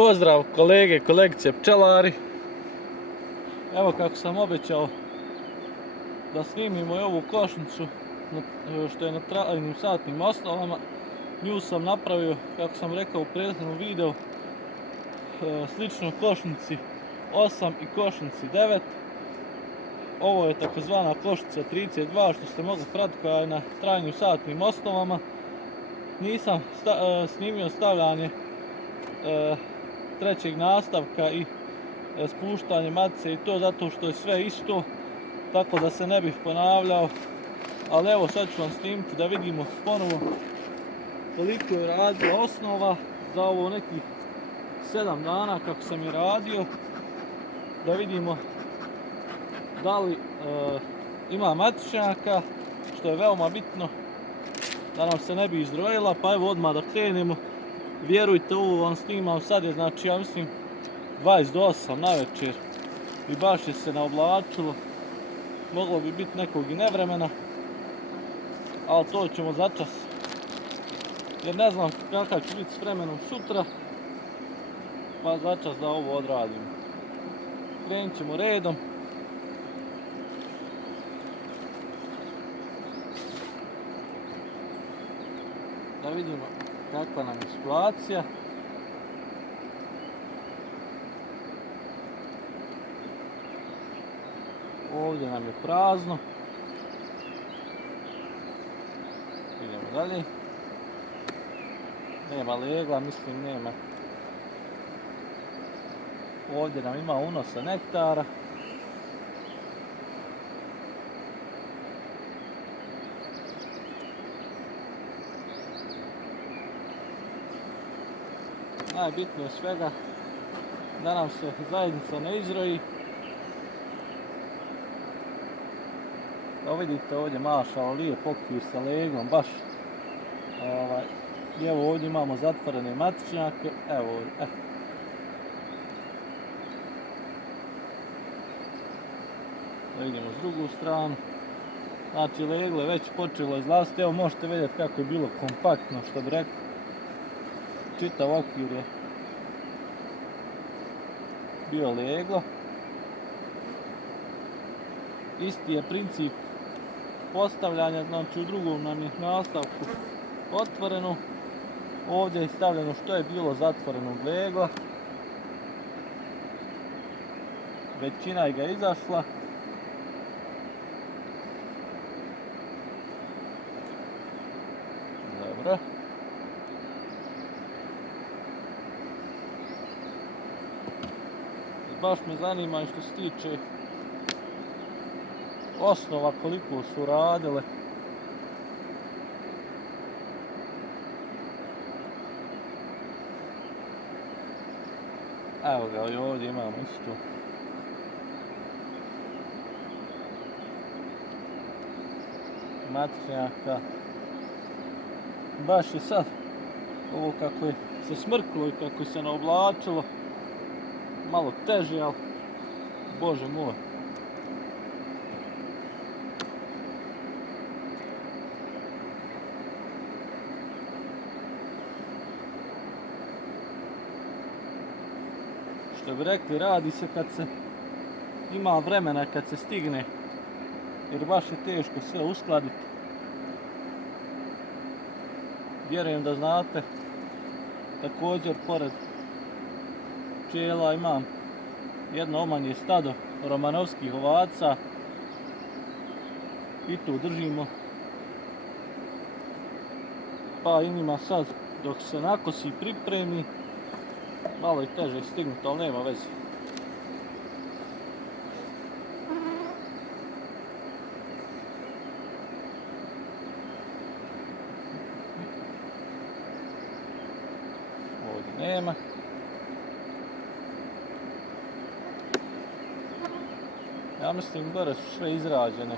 Pozdrav kolege i kolegice pčelari. Evo kako sam obećao da snimimo i ovu košnicu što je na trajnim satnim osnovama. Nju sam napravio, kako sam rekao u prethodnom videu, slično košnici 8 i košnici 9. Ovo je takozvana košnica 32 što ste mogli pratiti, koja je na trajnim satnim osnovama. Nisam snimio stavljanje trećeg nastavka i spuštanje matice i to zato što je sve isto, tako da se ne bih ponavljao. Ali evo, sad ću vam snimiti da vidimo ponovo koliko je radila osnova za ovo nekih 7 dana kako sam je radio, da vidimo da li ima matičnjaka, što je veoma bitno da nam se ne bi izdrojila. Pa evo odmah da krenemo. Vjerujte, ovo vam snimam sad je, znači, ja mislim 20 do 8 na večer i baš je se naoblačilo. Moglo bi biti nekog i nevremena, ali to ćemo začas, jer ne znam kakav će biti s vremenom sutra, pa začas da ovo odradimo. Krenut ćemo redom. Da vidimo kakva nam je situacija. Ovdje nam je prazno. Idemo dalje. Nema legla, mislim nema. Ovdje nam ima unosa nektara. Najbitnije svega da nam se zajednica ne izroji. Evo vidite ovdje mašao lijep okvir sa leglom, baš. I evo ovdje imamo zatvorene matičnjake. Evo ovdje. Da vidimo s drugu stranu. Znači legle već počelo izlaziti. Evo možete vidjeti kako je bilo kompaktno, što bi rekao. Čitav okvir je bio leglo. Isti je princip postavljanja, znači u drugom nam je nastavku otvoreno. Ovdje je stavljeno što je bilo zatvorenog legla. Većina je ga izašla. Dobro. Baš me zanima što se tiče osnova koliko su radile. Evo ga, i ovdje imamo isto. Matičnjaka. Baš je sad ovo kako je se smrklo i kako se naoblačilo malo teže, ali Bože moj. Što bi rekli, radi se kad se ima vremena, kad se stigne, jer baš je teško sve uskladiti. Vjerujem da znate, također pored pčela imam jedno omanje stado romanovskih ovaca i tu držimo, pa i njima sad dok se nakosi i pripremi malo je teže stignuti, ali nema veze. Ovdje nema. Ja mislim gore su sve izrađene.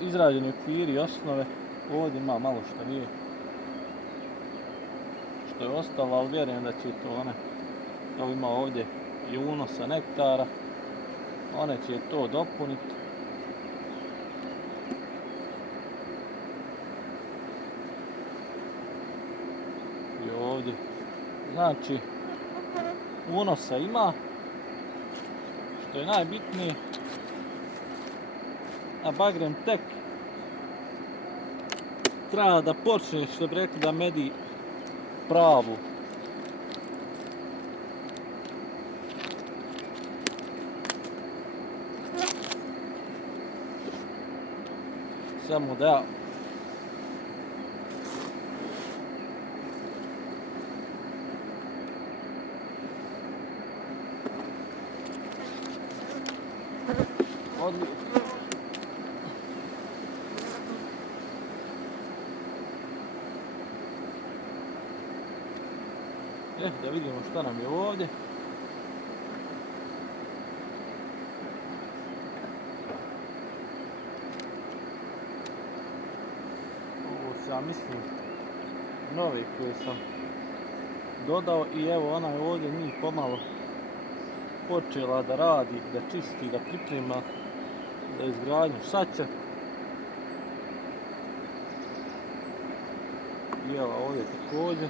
Izrađeni okviri i osnove. Ovdje ima malo što nije. Što je ostalo, ali vjerujem da će to one. Evo ima ovdje i unosa nektara. One će to dopuniti. I ovdje. Znači, unosa ima, što je najbitnije, a bagrem tek treba da počne, što bi rekli, da medi pravu. Samo da odlično. Da vidimo šta nam je ovdje. Ovo su, ja mislim, nove koje sam dodao i evo ona je ovdje njih pomalo počela da radi, da čisti, da priprema za izgradnju sača. I evo ovdje također.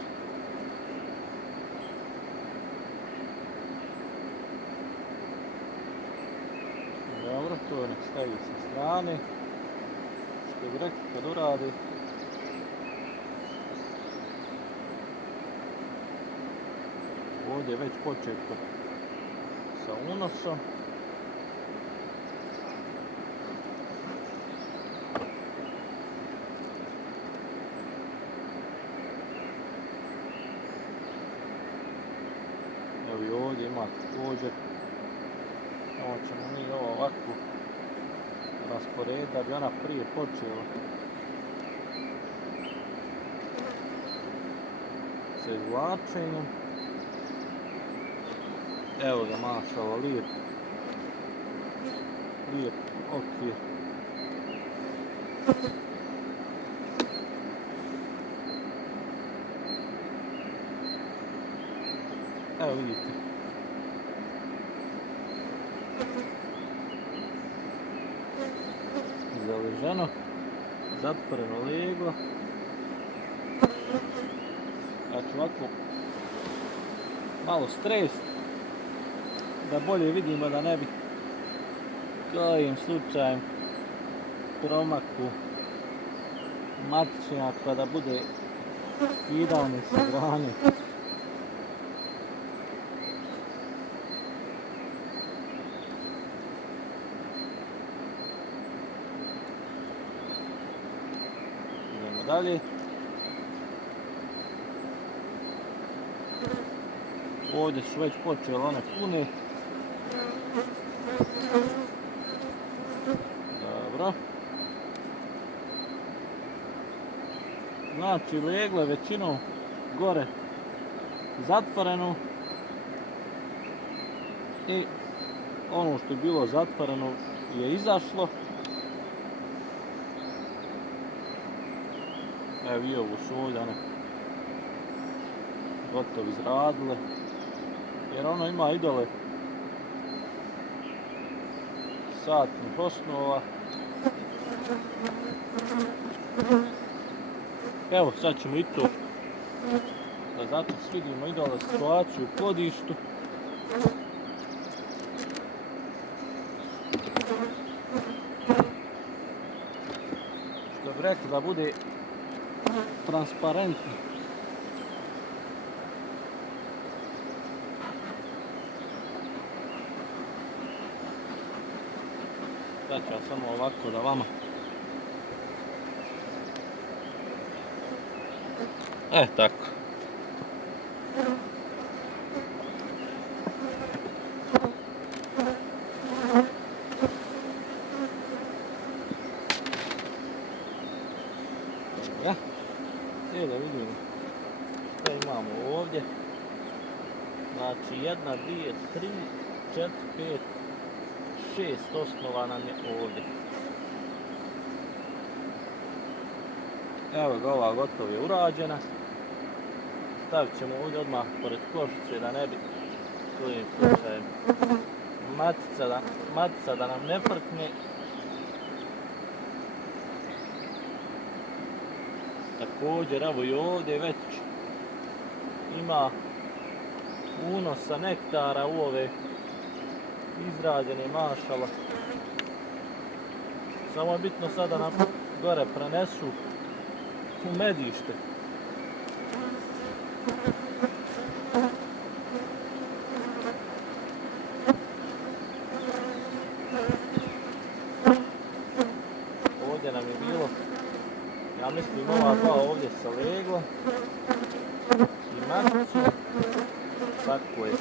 Dobro, to nek stavi sa strane. Što bi rekli kad uradi. Ovdje je već početo sa unosom. Evo i ovdje ima također. Ovo ćemo mi ovo ovako rasporediti da bi ona prije počela sa izvlačenjem. Evo ga, mašala, lijep okvir. Evo vidite. Zaleženo, zatvoreno leglo. Znači ovako malo stres da bolje vidimo da ne bi kojim slučajem promaku matičnjak pa da bude skidanje sa grane. Idemo dalje. Ovdje su već počele one pune. Dobro. Znači legle većinom gore zatvoreno i ono što je bilo zatvoreno je izašlo. Evo i ovo su ovdje one gotovo izradile. Jer ono ima i dole satnih osnova. Evo sad ćemo i to da zato vidimo i dole situaciju u podištu. Što bi rekli da bude transparentno. Sad ću ja samo ovako da vama. Tako. Dobra. I da vidimo što imamo ovdje. Znači 1, 2, 3, 4, 5, 6 osnova nam je ovdje. Evo ga, ova gotovo je urađena. Stavit ćemo ovdje odmah pored košice da ne bi kojim slučajem matica da nam ne frkne. Također evo i ovdje već ima unosa nektara u ove izrađene mašala. Samo je bitno sada nam gore prenesu u medište. Ovdje nam je bilo, ja mislim, ova dva ovdje sa leglom i maticom. Tako je.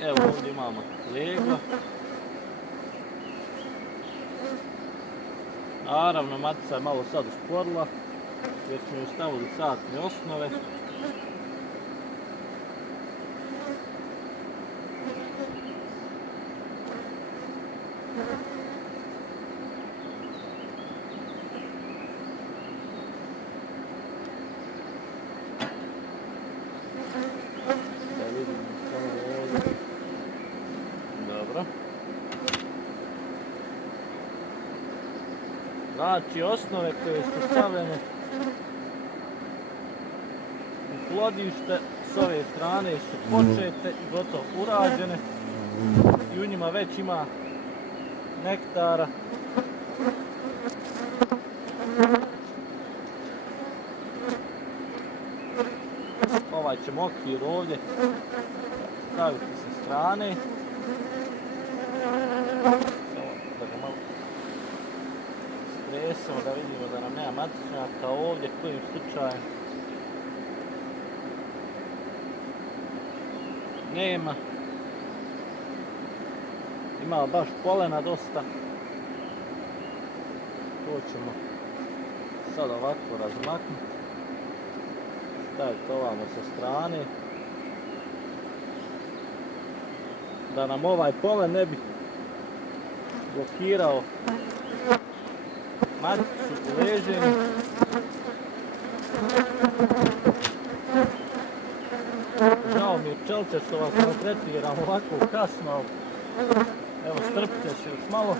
Evo ovdje imamo leglo. Naravno, matica je malo sad usporila, jer smo ju stavili satne osnove. Da vidimo samo ovdje. Dobro. Znači, osnove koje su stavljene u plodište s ove strane su počete i gotovo urađene i u njima već ima nektara. Ovaj ćemo okvir ovdje staviti sa strane. Da ga malo stresemo da vidimo da nam nema matičnjaka ovdje kojim slučajem nema. Ima baš polena dosta. To ćemo sad ovako razmaknuti. Staviti ovamo sa strane. Da nam ovaj polen ne bi blokirao maticu u leženju. Žao mi je pčelce što vas maltretiram ovako kasno. Evo, strpite se još malo.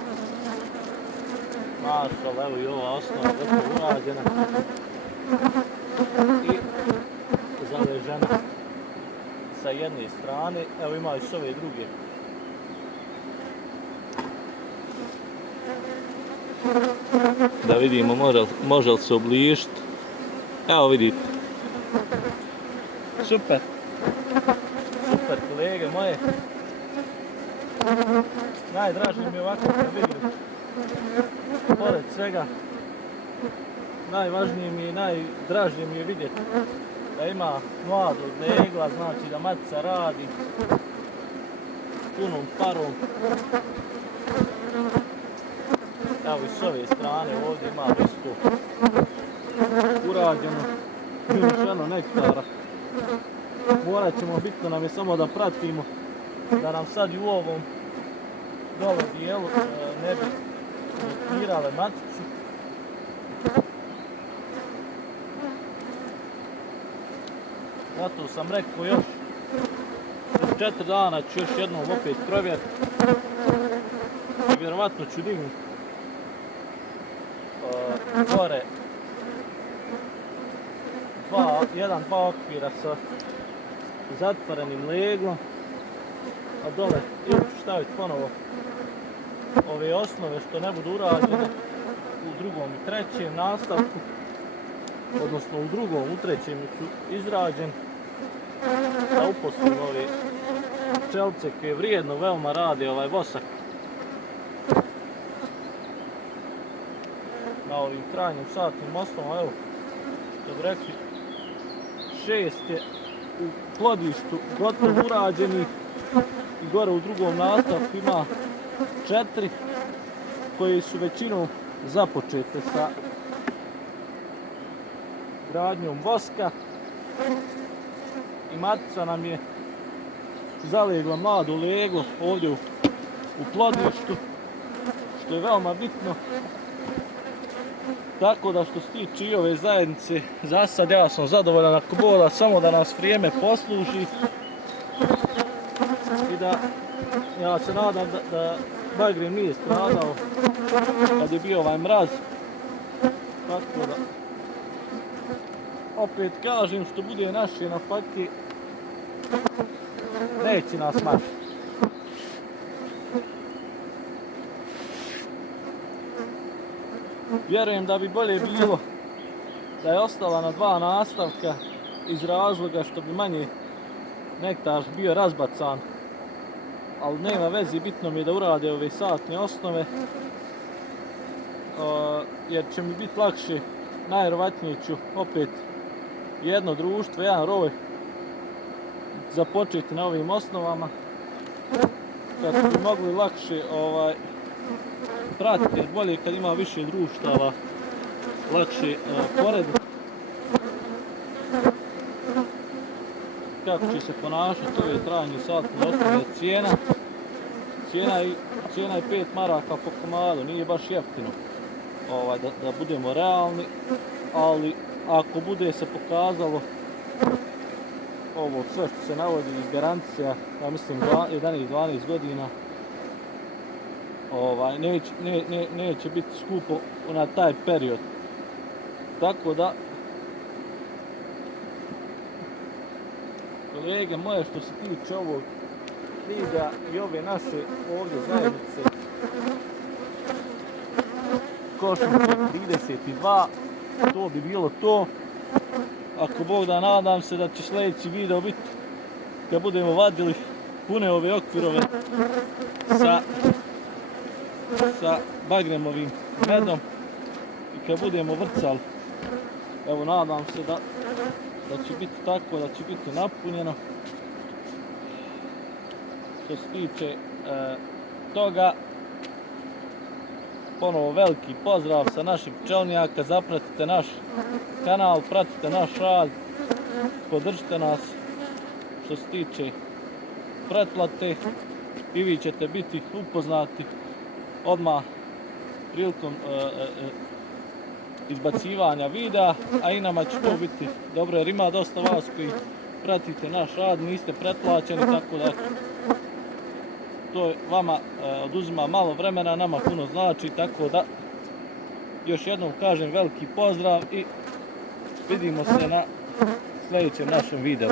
Mašala, evo i ova osnova gotovo urađena. I zaležena sa jedne strane. Evo ima i s ove druge. Da vidimo može li se obližiti. Evo vidite. Super. Super kolege moje. Najdražnije mi je ovako kad vidim. Pored svega, najvažnije mi je i najdražnije mi je vidjeti da ima mladog legla, znači da matica radi punom parom. Evo i s ove strane ovdje ima isto urađeno još jedno nektara. Morat ćemo, bitno nam je samo da pratimo da nam sad i u ovom dole dijelu ne bi blokirale maticu. Zato sam rekao još 4 dana ću još jednom opet provjeriti. Vjerovatno ću dignuti gore dva okvira sa zatvorenim leglom, a dole ili ću staviti ponovo ove osnove što ne budu urađene u drugom i trećem nastavku, odnosno u drugom, u trećem su izrađen, da uposlim ove pčelce koje vrijedno veoma rade ovaj vosak na ovim krajnjim satnim osnovama. Evo, što bi rekli, 6 je u plodištu gotovo urađenih i gore u drugom nastavku ima 4 koje su većinom započete sa gradnjom voska i matica nam je zalegla mlado leglo ovdje u plodištu, što je veoma bitno. Tako da što se tiče i ove zajednice, za sad ja sam zadovoljan ako Bog da samo da nas vrijeme posluži i da ja se nadam da bagrim nije stradao kad je bio ovaj mraz. Tako da opet kažem, što bude naše na patke neće nas mati. Vjerujem da bi bolje bilo da je ostala na 2 nastavka iz razloga što bi manje nektar bio razbacan, ali nema veze, bitno mi je da urade ove satne osnove, jer će mi biti lakše, najvjerovatnije ću opet jedno društvo, jedan roj započeti na ovim osnovama kako bi mogli lakše pratiti, jer bolje kad ima više društava lakše porediti kako će se ponašati ove trajne satne osnove. Cijena je 5 maraka po komadu, nije baš jeftino, da budemo realni, ali ako bude se pokazalo ovo sve što se navodi iz garancija, ja mislim 11-12 godina, neće biti skupo na taj period. Tako da, kolege moje, što se tiče ovog videa i ove naše ovdje zajednice Košumce 32, to bi bilo to. Ako Bog da, nadam se da će sljedeći video biti kad budemo vadili pune ove okvirove sa bagremovim medom i kad budemo vrcali. Evo, nadam se da će biti tako, da će biti napunjeno. Što se tiče toga, ponovo veliki pozdrav sa naših pčelnjaka, zapratite naš kanal, pratite naš rad, podržite nas što se tiče pretplate i vi ćete biti upoznati odmah prilikom izbacivanja videa, a i nama će to biti dobro jer ima dosta vas koji pratite naš rad, niste pretplaćeni, tako da to vama oduzima malo vremena, nama puno znači, tako da još jednom kažem veliki pozdrav i vidimo se na sljedećem našem videu.